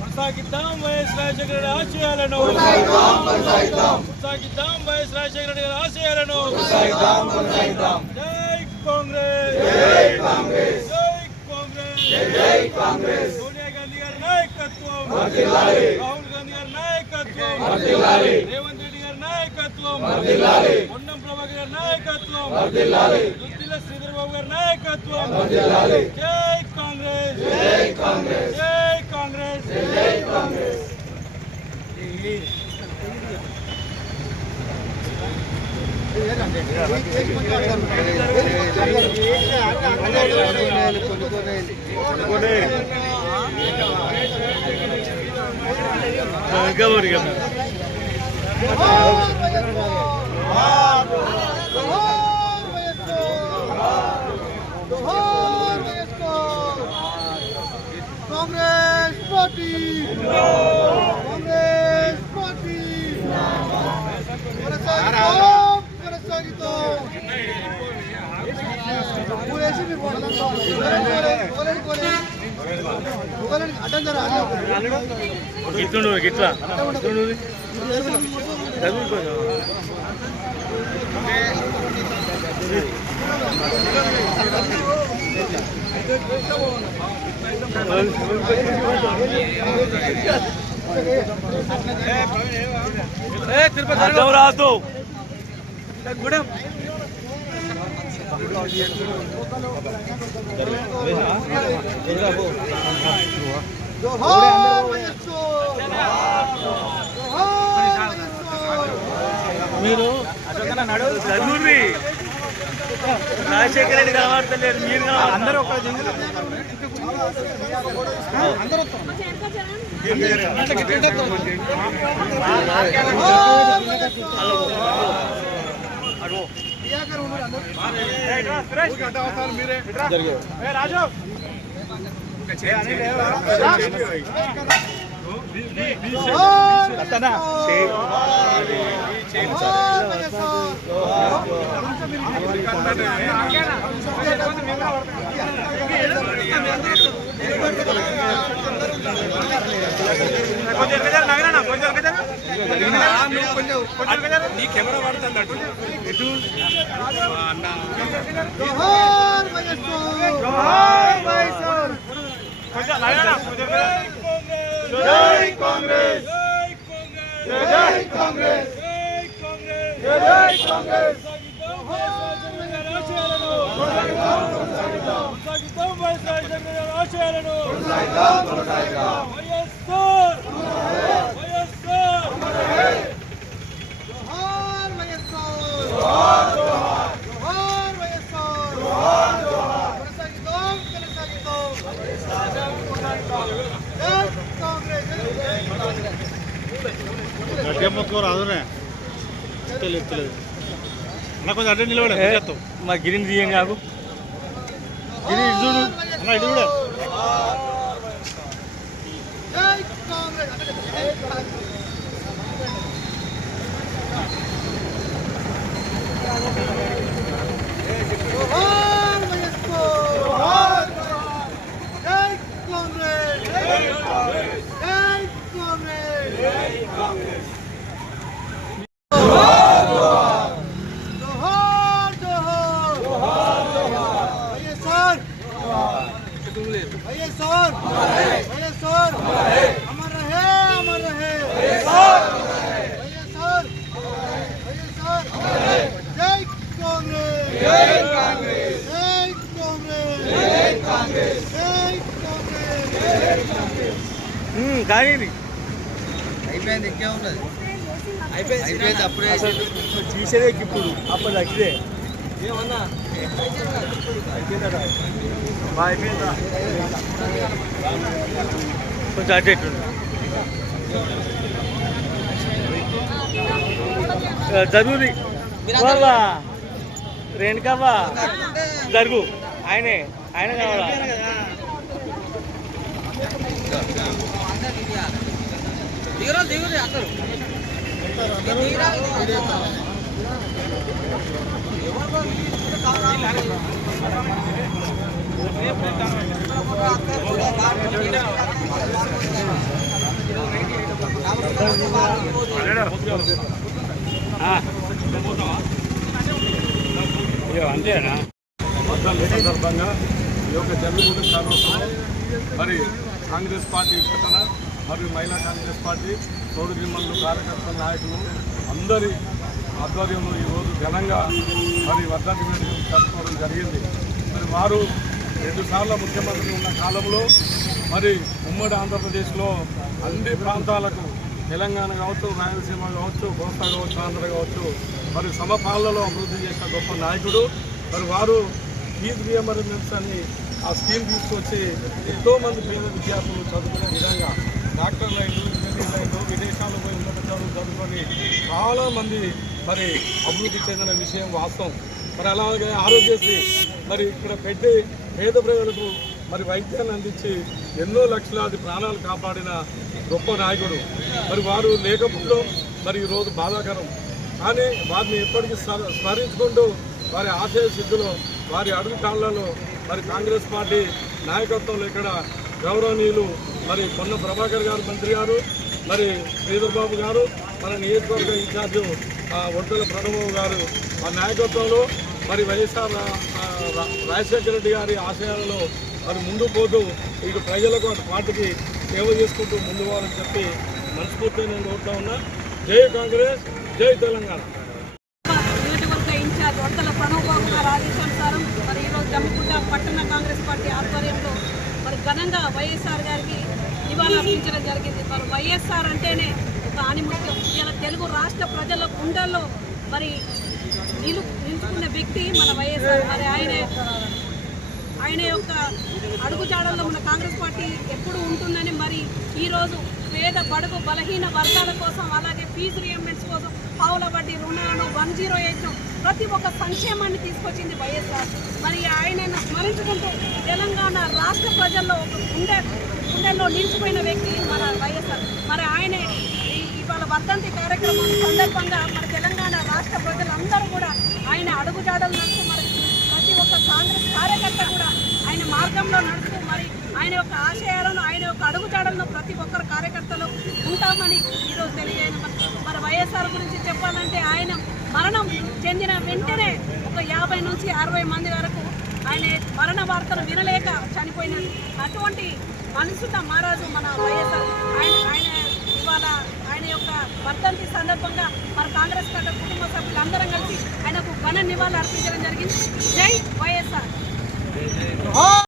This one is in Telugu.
కొనసాగిద్దాం వైఎస్ రాజశేఖర రెడ్డి ఆశయాలను. కొనసాగిద్దాం వైఎస్ రాజశేఖర రెడ్డి గారి ఆశయాలను. జై కాంగ్రెస్. జై కాంగ్రెస్. జై కాంగ్రెస్ సోనియా గాంధీ గారి నాయకత్వం. రాహుల్ గాంధీ గారి నాయకత్వం. రేవంత్ రెడ్డి గారి నాయకత్వం. పొన్నం ప్రభాకర్ గారి నాయకత్వం. దుద్దిల శ్రీధర్ బాబు గారి నాయకత్వం. జై కాంగ్రెస్. జై కాంగ్రెస్ జై కాంగ్రెస్ జై కాంగ్రెస్ కాంగ్రెస్ పార్టీ కాంగ్రెస్ పార్టీ కొనసాగిద్దాం కొనసాగిద్దాం ఇట్లుండు ఇట్లా. అర్థం రాదు. మీరు చదువురి రాజశేఖర రెడ్డి కనబడతలేరు మీరు అందరూ వైఎస్ఓ. ప్రియాకర్ రాజు? నీ కెమెరా జోహార్ వైఎస్ఓ. జోహార్ జై కాంగ్రెస్ జై కాంగ్రెస్ వైఎస్ఓ. జోహార్ వైఎస్ఓ. కొనసాగిద్దాం, కొనసాగిద్దాం. జై కాంగ్రెస్. కొంచెం అడ్డు నిలబడే మా గిరిని తీయండి నాకు ఇది ఇటు చూడు. అన్న ఇటు కూడా జై కాంగ్రెస్. జై కాంగ్రెస్. అయిపోయింది ఇంకేమున్నది అయిపోయింది అప్పుడే. తీసేదే ఇప్పుడు. అప్పుడు కొంచెం అటు ఇటు ఉండు. ఆ, జరుగుది. వాళ్ళా రేణుకవ్వా. జరుగు. ఆయనే. ఆయన కావాలా? అంతేనా వర్ధంతి సందర్భంగా ఈ యొక్క జన్మభూమి సర్వస్వం మరి కాంగ్రెస్ పార్టీ ప్రకటన మరియు మహిళా కాంగ్రెస్ పార్టీ సోదరి మండలి కార్యకర్తల నాయకులు అందరి ఆధ్వర్యంలో ఈరోజు ఘనంగా మరి వర్ధంతి కలుపుకోవడం జరుపుకోవడం జరిగింది. మరి వారు రెండుసార్లు ముఖ్యమంత్రి ఉన్న కాలంలో మరి ఉమ్మడి ఆంధ్రప్రదేశ్లో అన్ని ప్రాంతాలకు తెలంగాణ కావచ్చు రాయలసీమ కావచ్చు కోస్తా కావచ్చు ఆంధ్ర కావచ్చు మరి సమపాలనలో అభివృద్ధి చేసిన గొప్ప నాయకుడు. మరి వారు ఫీజు రియంబర్మెంట్స్ అని ఆ స్కీమ్ తీసుకొచ్చి ఎంతోమంది పేద విద్యార్థులు చదువుకునే విధంగా డాక్టర్ లైన్లు ఇంజనీర్ లైన్లు విదేశాలకు పోయి ఉన్నత చదువు చదువుకొని చాలామంది మరి అభివృద్ధి చెందిన విషయం వాస్తవం. మరి అలాగే ఆరోగ్యశ్రీ మరి ఇక్కడ పెట్టి పేద ప్రజలకు మరి వైద్యాన్ని అందించి ఎన్నో లక్షలాది ప్రాణాలు కాపాడిన గొప్ప నాయకుడు. మరి వారు లేకపోవడం మరి ఈరోజు బాధాకరం. కానీ వారిని ఎప్పటికీ స్మరించుకుంటూ వారి ఆశయ సిద్ధులు వారి అడుగు కాళ్ళలో మరి కాంగ్రెస్ పార్టీ నాయకత్వంలో ఇక్కడ గౌరవనీయులు మరి పొన్న ప్రభాకర్ గారు మంత్రి గారు మరి శ్రీధర్బాబు గారు మన నియోజకవర్గ ఇన్ఛార్జు ఆ, ఒడ్డల ప్రణబాబు గారు ఆ నాయకత్వంలో మరి వైఎస్ఆర్ రాజశేఖర రెడ్డి గారి ఆశయాలలో మరి ముందు పోతూ ఇటు ప్రజలకు అటు పార్టీకి సేవ చేసుకుంటూ ముందు పోవాలని చెప్పి మనస్ఫూర్తిగా నేను కోరుతా ఉన్నా. జై కాంగ్రెస్ జై తెలంగాణ. నియోజకవర్గ ఇన్ఛార్జ్ ఒడ్డల ప్రణబాబు గారు ఆదేశానుసారం మరి ఈరోజు జమ్మకుంట పట్టణ కాంగ్రెస్ పార్టీ ఆధ్వర్యంలో ఘనంగా వైఎస్ఆర్ గారికి నివాళులర్పించడం జరిగింది. మరి వైఎస్ఆర్ అంటేనే ఒక ఆనిముత్యం ఇలా తెలుగు రాష్ట్ర ప్రజల గుండెల్లో మరి నిలు నిలుచుకున్న వ్యక్తి మన వైఎస్ఆర్. మరి ఆయన ఆయన యొక్క అడుగుజాడల్లో మన కాంగ్రెస్ పార్టీ ఎప్పుడు ఉంటుందని మరి ఈరోజు పేద బడుగు బలహీన వర్గాల కోసం అలాగే ఫీజు రియంబర్స్ కోసం పావుల వడ్డీ రుణాలను వన్ జీరో ఎయిట్ను ప్రతి ఒక్క సంక్షేమాన్ని తీసుకొచ్చింది వైఎస్ఆర్. మరి ఆయనను స్మరించుకుంటూ తెలంగాణ రాష్ట్ర ప్రజల్లో ఒక గుండె గుండెల్లో నిలిచిపోయిన వ్యక్తి మన వైఎస్ఆర్. మరి ఆయనే ఈ- ఇవాళ వర్ధంతి కార్యక్రమం సందర్భంగా మన తెలంగాణ రాష్ట్ర ప్రజలందరూ కూడా ఆయన అడుగుజాడలు నడుస్తూ మరి ప్రతి ఒక్క కాంగ్రెస్ కార్యకర్త కూడా ఆయన మార్గంలో నడుస్తూ మరి ఆయన యొక్క ఆశయాలను ఆయన యొక్క అడుగుజాడలను ప్రతి ఒక్కరు కార్యకర్తలు ఉంటామని ఈరోజు తెలియజేయడం మరి వైఎస్ఆర్ గురించి చెప్పాలంటే ఆయన మరణం చెందిన వెంటనే ఒక యాభై నుంచి అరవై మంది వరకు ఆయన మరణ వార్తలు వినలేక చనిపోయిన అటువంటి మనసున్న మహారాజు మన వైఎస్ఆర్ ఆయన ఆయన ఇవాళ ఆయన యొక్క వర్ధంతి సందర్భంగా మన కాంగ్రెస్ పార్టీ కుటుంబ సభ్యులందరం కలిసి ఆయనకు ఘన నివాళులు అర్పించడం జరిగింది. జై వైఎస్ఆర్.